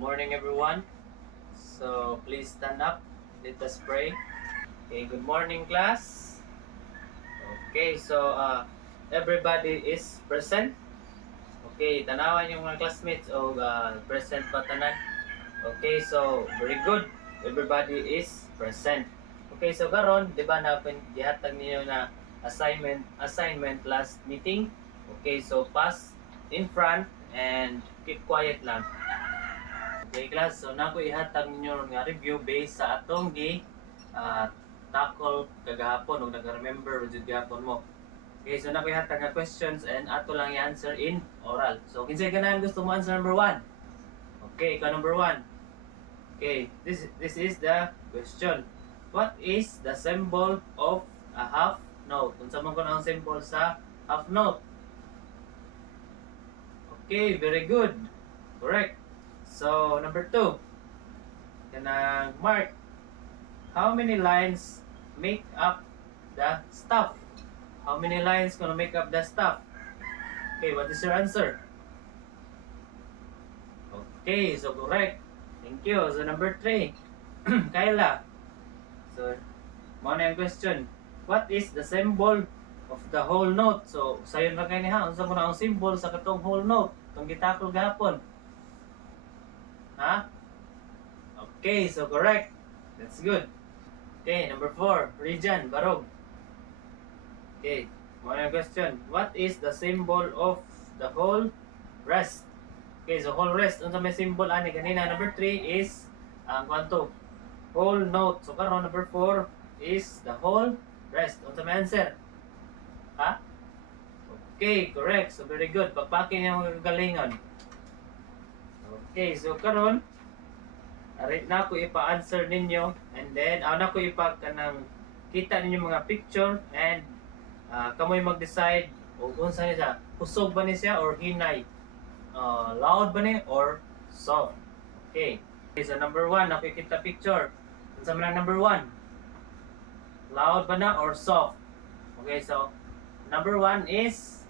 morning, everyone. So please stand up. Let us pray. Okay, good morning, class. Okay, so everybody is present. Okay, tanawan yung mga classmates o present pa tanan. Okay, so very good. Everybody is present. Okay, so karon, di ba na gihatag niyo na assignment last meeting? Okay, so pass in front and keep quiet lang. Okay class, so na ko ihatag ninyo nga review based sa atong tackle kagahapon ug nag-remember jud gahapon mo. Okay, so na ko ihatag nga questions and ato lang i-answer in oral. So kinsay ganahan gusto mo answer number 1? Okay, ikaw number 1. Okay, this is the question. What is the symbol of a half note? Unsa man kun ang symbol sa half note? Okay, very good. Correct. So, number 2. Kanang mark. How many lines make up the stuff? How many lines gonna make up the stuff? Okay, what is your answer? Okay, so correct. Thank you. So, number 3. Kayla. So, mo na yung question. What is the symbol of the whole note? So, sayon na kayo niya. Unsa mo na ang symbol sa katong whole note? Itong gitakol gahapon. Ha? Okay, so correct. That's good. Okay, number 4. Region, Barog. Okay, one question. What is the symbol of the whole rest? Okay, so whole rest. Unsa may symbol ani kanina? Number 3 is ang kwanto. Whole note. So karon number 4 is the whole rest. Unsa may answer? Ha? Okay, correct. So very good. Pagpakin niyo ang kagalingon. Okay, so karon ari na ko ipa-answer ninyo and then na ko kanang kita ninyo mga picture and kamoy mag-decide o unsa ni siya, kusog ba ni siya or hinay, loud ba ni or soft. Okay, so number 1 na ko kita picture. Unsa man ang number 1? Loud ba na or soft? Okay, so number 1 is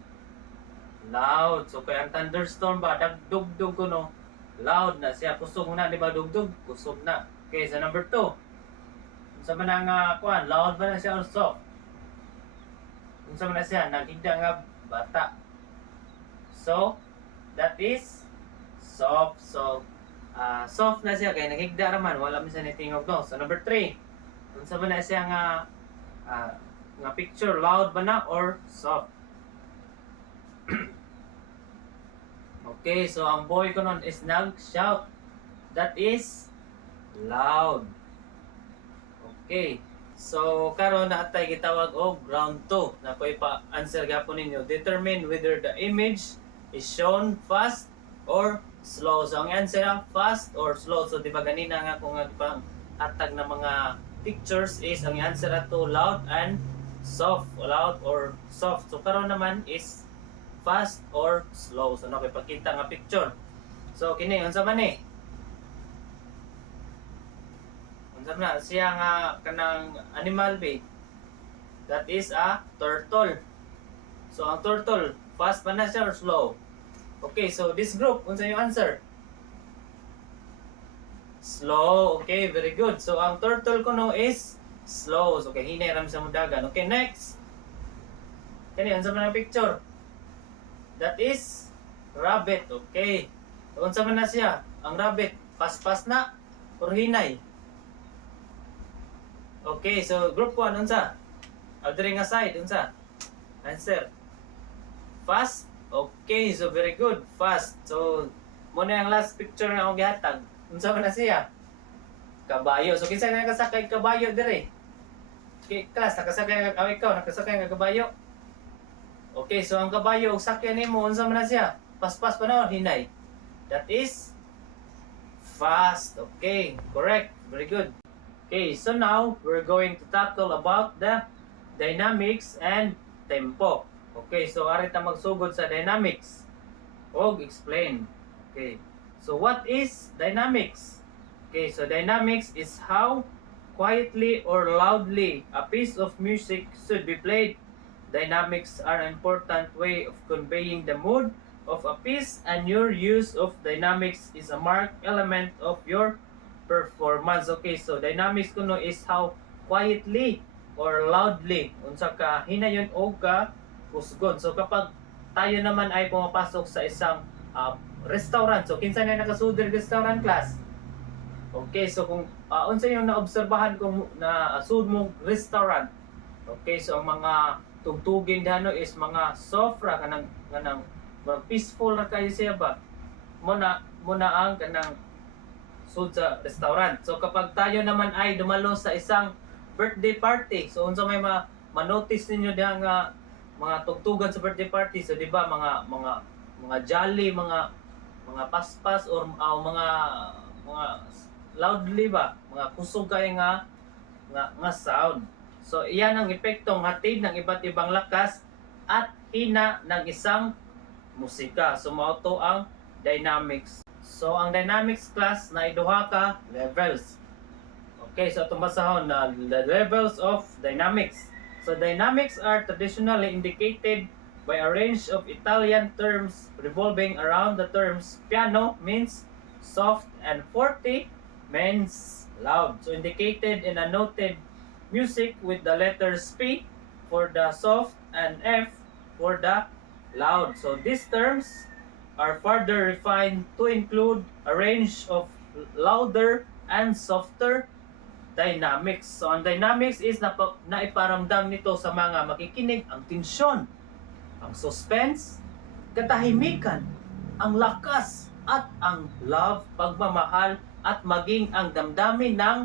loud. So kay ang thunderstorm ba dagdugdug ko no, loud na siya, kusog na, di ba? Dugdug, kusog na. Okay, so number 2. Unsa man ang kuan, loud ba na siya or soft? Unsa man na siya, naghigda nga bata. So, that is soft. So, soft na siya kay naghigda raman, wala man siya nitingog no. So number 3. Unsa man na siya nga picture, loud ba na or soft? Okay, so ang boy ko nun is nag-shout. That is loud. Okay. So, karon na atay gitawag og round 2. Na ko ipa-answer gapon ninyo. Determine whether the image is shown fast or slow. So, ang answer fast or slow. So, di ba ganina nga kung pang hatag na mga pictures is ang answer ato loud and soft. Loud or soft. So, karon naman is fast or slow. So nakipakita nga picture. So kini unsa man ni? Unsa man siya nga kanang animal be? That is a turtle. So ang turtle, fast ba na siya or slow? Okay, so this group, unsa yung answer? Slow. Okay, very good. So ang turtle ko no is slow. So kay hinay ram sa mudagan. Okay, next. Kani unsa man ang picture? That is rabbit. Okay. So, unsa man na siya? Ang rabbit, fast na or hinay? Okay, so group 1 unsa? Adring aside unsa? Answer. Fast. Okay, so very good. Fast. So mo na ang last picture nga akong gihatag. Unsa man na siya? Kabayo. So kinsa na nakasakay kabayo dire? Okay, class, nakasakay nga kabayo. Okay, so ang kabayo ug sakyan nimo unsa man na siya? Paspas pa na or hinay? That is fast. Okay, correct. Very good. Okay, so now we're going to tackle about the dynamics and tempo. Okay, so ari ta magsugod sa dynamics og explain. Okay. So what is dynamics? Okay, so dynamics is how quietly or loudly a piece of music should be played. Dynamics are an important way of conveying the mood of a piece and your use of dynamics is a marked element of your performance. Okay, so dynamics kuno is how quietly or loudly unsa ka hinayon o ka kusgon. So kapag tayo naman ay pumapasok sa isang restaurant, so kinsa na nakasuder restaurant class? Okay, so kung unsa yung naobserbahan kung na sud mo restaurant. Okay, so ang mga tugtugin dano is mga sofra kanang peaceful na kayo siya ba? Muna ang kanang sud sa restaurant. So kapag tayo naman ay dumalo sa isang birthday party, so unsa may manotice ninyo diha nga mga tugtugan sa birthday party, so di ba mga jolly, mga paspas or mga loudly ba, mga kusog kay nga sound. So iyan ang epektong hatid ng iba't ibang lakas at hina ng isang musika. So mao to ang dynamics. So ang dynamics class na iduha ka levels. Okay, so itong basahon na the levels of dynamics. So dynamics are traditionally indicated by a range of Italian terms revolving around the terms piano means soft and forte means loud. So indicated in a noted music with the letters P for the soft and F for the loud. So these terms are further refined to include a range of louder and softer dynamics. So ang dynamics is naiparamdam nito sa mga makikinig ang tensyon, ang suspense, katahimikan, ang lakas at ang love, pagmamahal at maging ang damdamin ng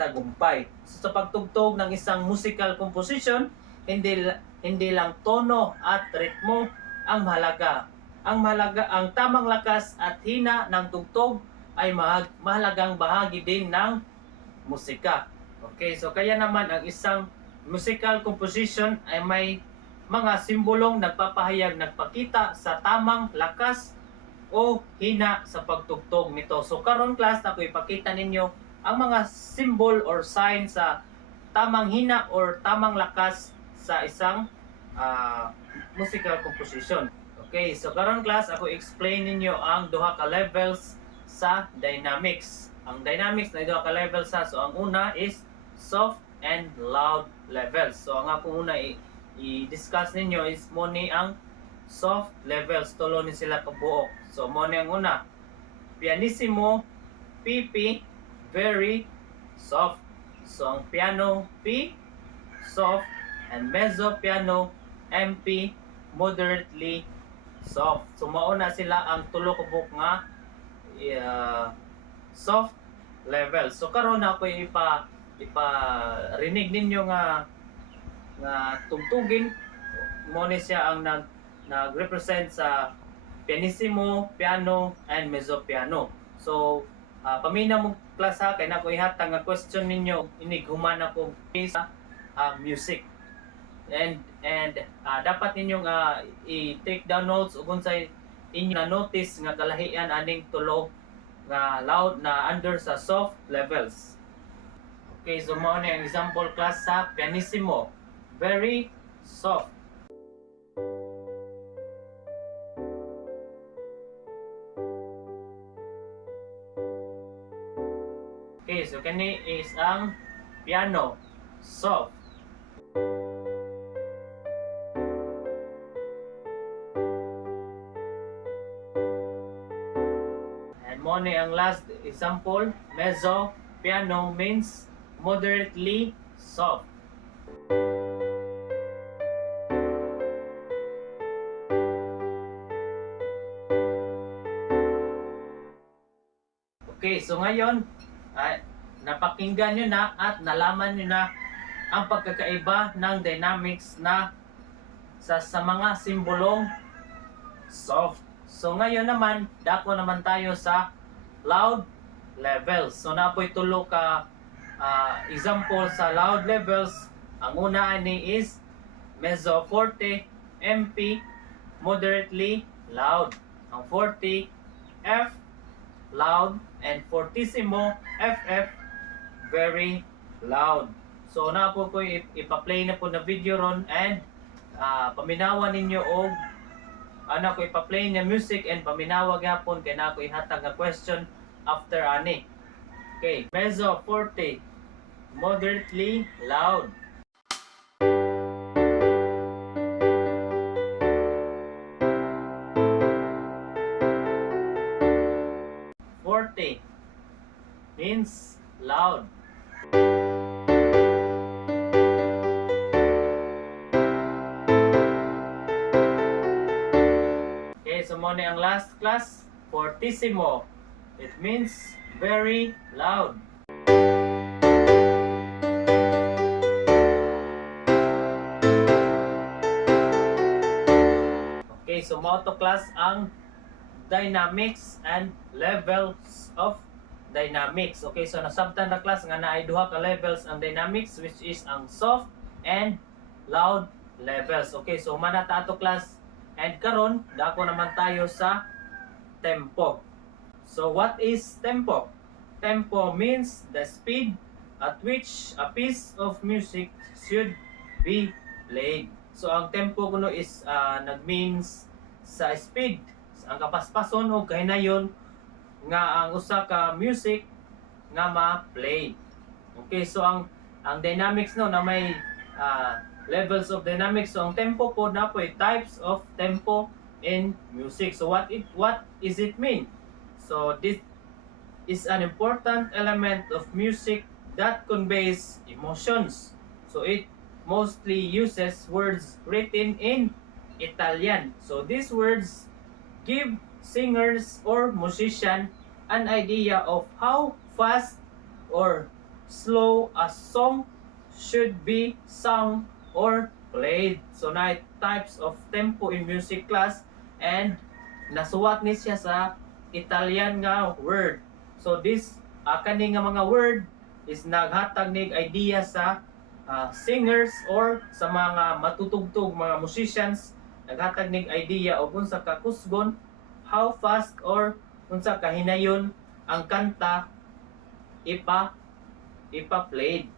tagumpay. So, sa pagtugtog ng isang musical composition, hindi lang tono at ritmo ang mahalaga. Ang tamang lakas at hina ng tugtog ay mahalagang bahagi din ng musika. Okay, so kaya naman ang isang musical composition ay may mga simbolong nagpakita sa tamang lakas o hina sa pagtugtog nito. So karon class na ko ipakita ninyo ang mga symbol or sign sa tamang hina or tamang lakas sa isang musical composition. Okay, so karon class ako explain ninyo ang duha ka levels sa dynamics. Ang dynamics na duha ka levels sa, so ang una is soft and loud levels. So ang ako una i-discuss ninyo is mo ni ang soft levels, tulo ni sila kabuok. So mo ni ang una, pianissimo, PP, very soft. So ang piano P, soft, and mezzo piano MP, moderately soft. So mauna sila ang tulo kabuok nga soft level. So karon ako rinig ninyo nga tugtugin mo ni siya ang nag-represent sa pianissimo, piano, and mezzo piano. So pamina mo class ha, kay nako ihatag nga question ninyo inig human ako sa music. And dapat ninyong i-take down notes ug unsay inyo na notice nga kalahian aning tulo nga loud na under sa soft levels. Okay, so mao ni ang example class sa pianissimo, very soft. Okay, so kani is ang piano, soft. Mo ni ang last example, mezzo piano means moderately soft. Okay, so ngayon napakinggan nyo na at nalaman nyo na ang pagkakaiba ng dynamics na sa mga simbolong soft. So ngayon naman, dako naman tayo sa loud levels. So napoy tulo ka example sa loud levels. Ang una ani is mezzo forte, MP, moderately loud. Ang forte, F, loud, and fortissimo, FF, very loud. So napo ko ipa-play na po na video ron and paminawan ninyo og ana ko ipa-play niya music and paminawag yapon kay na ako ihatag nga question after ani. Okay, mezzo forte, moderately loud. Forte means loud. Okay, so muna ang last class, fortissimo. It means very loud. Okay, so mao to class ang dynamics and levels of dynamics. Okay, so nasabtan na class nga naay duha ka levels ang dynamics, which is ang soft and loud levels. Okay, so manata ato class, and karon dako naman tayo sa tempo. So what is tempo? Tempo means the speed at which a piece of music should be played. So ang tempo kuno is nag-means sa speed, ang kapaspason o kahinayon nga ang usa ka music nga ma-play. Okay, so ang dynamics no na may levels of dynamics. So ang tempo po na po types of tempo in music. So what is it mean? So this is an important element of music that conveys emotions. So it mostly uses words written in Italian. So these words give singers or musician an idea of how fast or slow a song should be sung or played. So na types of tempo in music class, and nasuwat ni siya sa Italian nga word. So this kani nga mga word is naghatag nig idea sa singers or sa mga matutugtog, mga musicians, naghatag nig idea o unsa ka kusgon, how fast or unsa ka hinayon ang kanta ipa-played.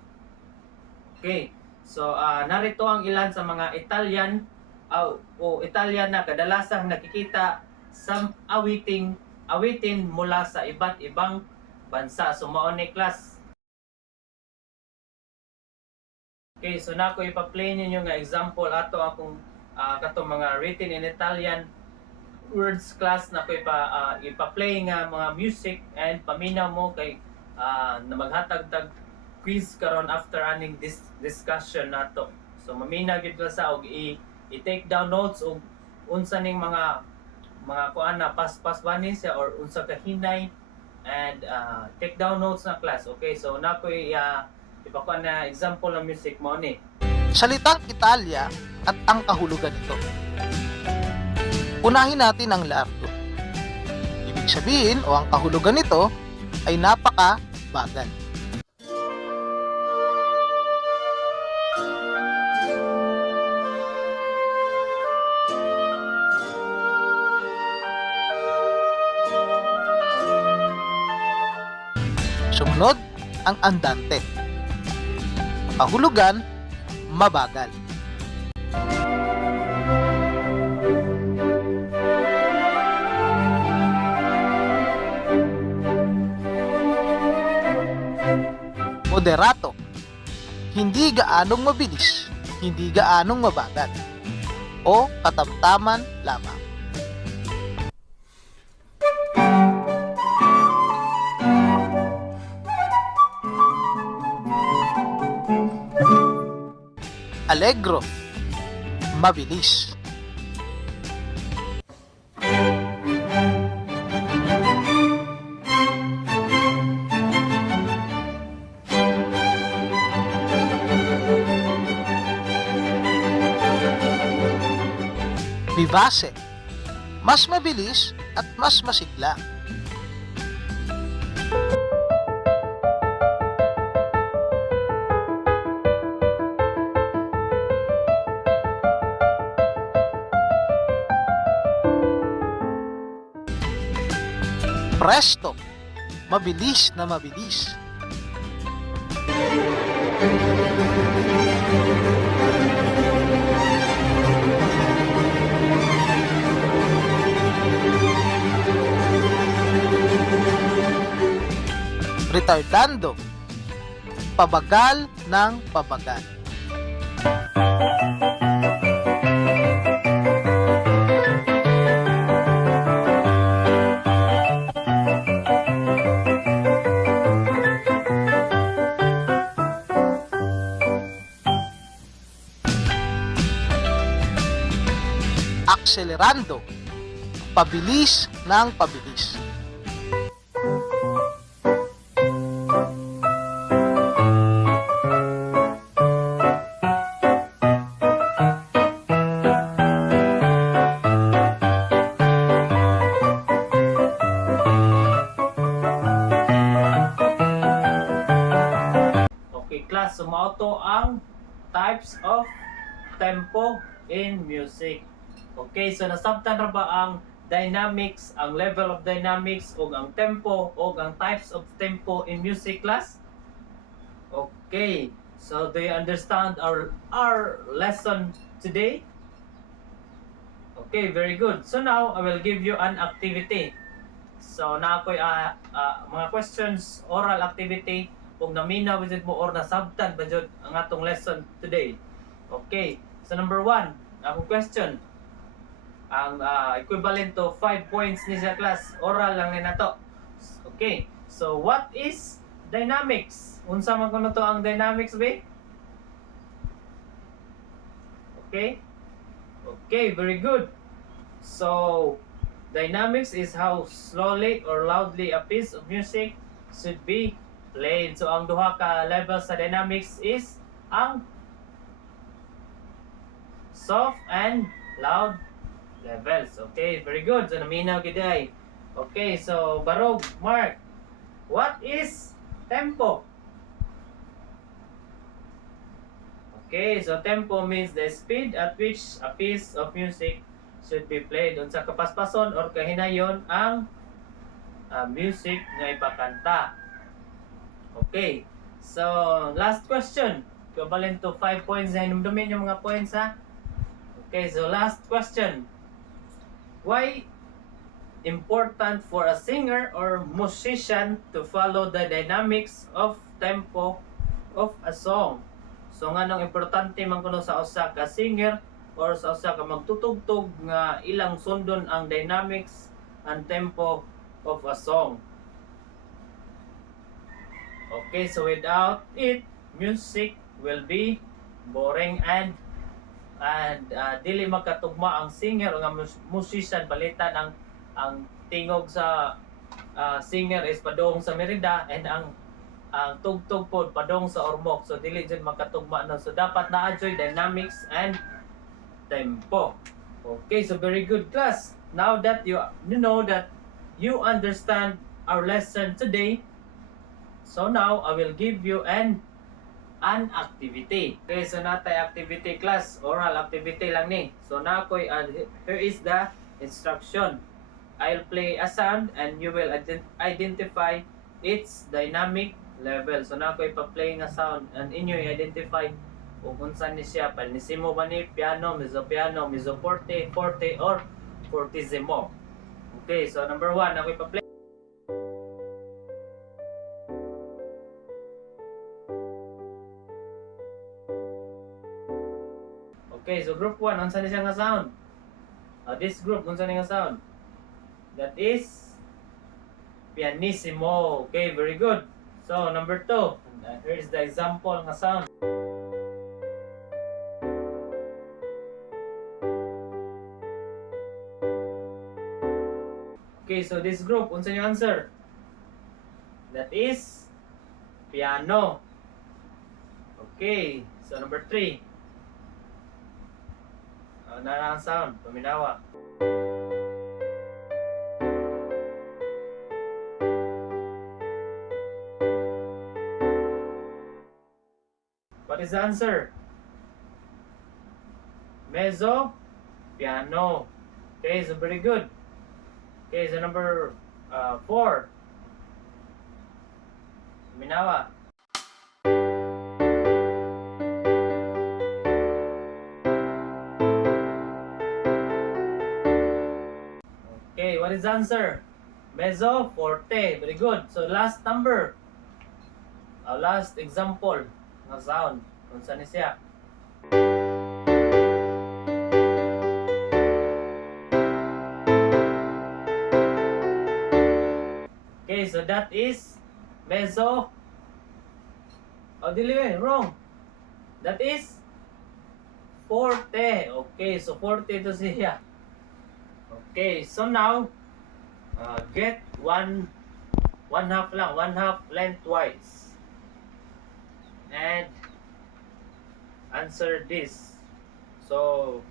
Okay. So narito ang ilan sa mga Italian Italian na kadalasang nakikita sa awitin mula sa iba't ibang bansa. So mao ni class. Okay, so nako ipa-play ninyo nga example ato akong katong mga written in Italian words class na ko ipa-play nga mga music, and paminaw mo kay na maghatag-tag quiz karon after aning discussion nato. So mamina gyud ka sa og i-take down notes og unsa ning mga kuan na pas ba ni siya or unsa ka hinay, and take down notes na class. Okay, so nako ipakuan na example ng music mo ni. Salitang Italia at ang kahulugan nito. Unahin natin ang largo. Ibig sabihin o ang kahulugan nito ay napaka-bagal. Sumunod ang andante. Kahulugan, mabagal. Moderato, hindi gaanong mabilis, hindi gaanong mabagal, o katamtaman lamang. Allegro, mabilis. Vivace, mas mabilis at mas masigla. Presto, mabilis na mabilis. retardando, pabagal ng pabagal. Akselerando, pabilis ng pabilis. Okay, class, sumauto ang types of tempo in music. Okay, so nasabtan ra ba ang dynamics, ang level of dynamics, o ang tempo, o ang types of tempo in music, class? Okay, so do you understand our lesson today? Okay, very good. So now, I will give you an activity. So na ako'y mga questions, oral activity, kung naminaw with mo or nasabtan ba jud ang atong lesson today. Okay, so number 1, akong question. Ang equivalent to 5 points ni sa class. Oral lang ni nato. Okay. So what is dynamics? Unsa man kuno to ang dynamics, be? Okay? Okay, very good. So dynamics is how slowly or loudly a piece of music should be played. So ang duha ka levels sa dynamics is ang soft and loud levels. Okay, very good. So naminaw gid ay. Okay, so Barog, Mark, what is tempo? Okay, so tempo means the speed at which a piece of music should be played. Unsa kapaspason or kahinayon ang music nga ipakanta. Okay, so last question. Equivalent to 5 points. Hinumdumin yung mga points, ha? Okay, so last question. Why important for a singer or musician to follow the dynamics of tempo of a song? So nganong importante man kuno sa usa ka singer or sa usa ka magtutugtog nga ilang sundon ang dynamics and tempo of a song? Okay, so without it, music will be boring and dili magkatugma ang singer o nga musician. Palitan ang tingog sa singer is padung sa merida, and ang tugtog pod padung sa ormok. So dili jud magkatugma no. So dapat naa-joy dynamics and tempo. Okay, so very good, class. Now that you know that you understand our lesson today, so now I will give you an activity. Okay, so natay activity, class. Oral activity lang ni. So na ako'y here is the instruction. I'll play a sound and you will identify its dynamic level. So na ako'y pa-play nga sound and inyo identify kung unsa ni siya. Panisimo ba ni piano, mezzo forte, or fortissimo. Okay, so number 1, ako'y pa-play. Okay, so group 1, unsa ni siya nga sound? This group, unsa ni nga sound? That is pianissimo. Okay, very good. So, number 2, here is the example nga sound. Okay, so this group, unsa yung answer? That is piano. Okay, so number 3. Na ang sound, paminawa. What is the answer? Mezzo piano. Okay, so very good. Okay, so number 4. Paminawa. Okay, what is the answer? Mezzo forte. Very good. So last number. last example ng sound. Kung saan ni siya. Okay, so that is mezzo. Oh, dili wrong. That is forte. Okay, so forte to siya. Okay, so now get one half lang, one half lengthwise. And answer this. So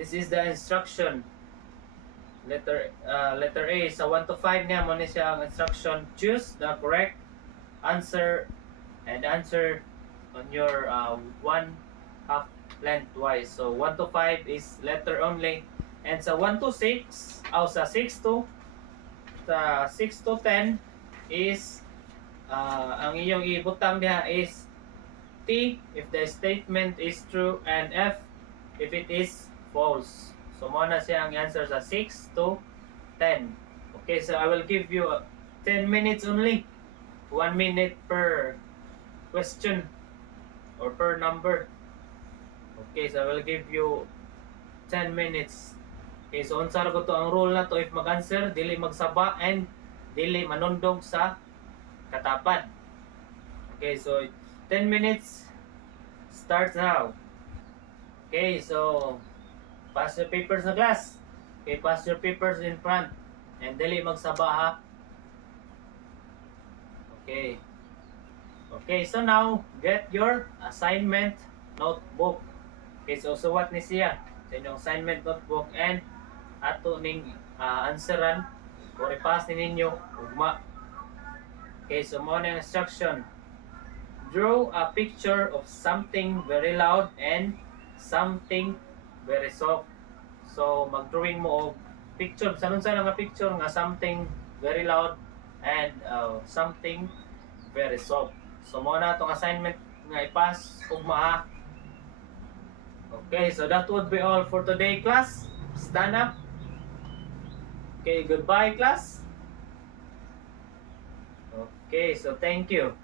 this is the instruction. Letter A sa 1 to 5 niya mo ni siya ang instruction. Choose the correct answer and answer on your one half lengthwise. So 1 to 5 is letter only, and sa 1 to 6 sa 6 to 10 is ang iyong ibutang niya is T if the statement is true and F if it is false. So mo na siya ang answer sa 6 to 10. Okay, so I will give you 10 minutes only. 1 minute per question or per number. Okay, so I will give you 10 minutes. Okay, so unsa ra ko to ang rule na to, if mag-answer dili magsaba and dili manundog sa katapad. Okay, so 10 minutes starts now. Okay, so pass your papers na class. Okay, pass your papers in front and dili magsaba ha. Okay. Okay, so now get your assignment notebook. Okay, so suwat ni siya sa inyong assignment notebook and ato ning answeran or ipass ni ninyo ugma. Okay, so mo na instruction. Draw a picture of something very loud and something very soft. So mag-drawing mo og picture sa nga picture nga something very loud and something very soft. So mo na tong assignment nga ipass ugma ha. Okay, so that would be all for today, class. Stand up. Okay, goodbye, class. Okay, so thank you.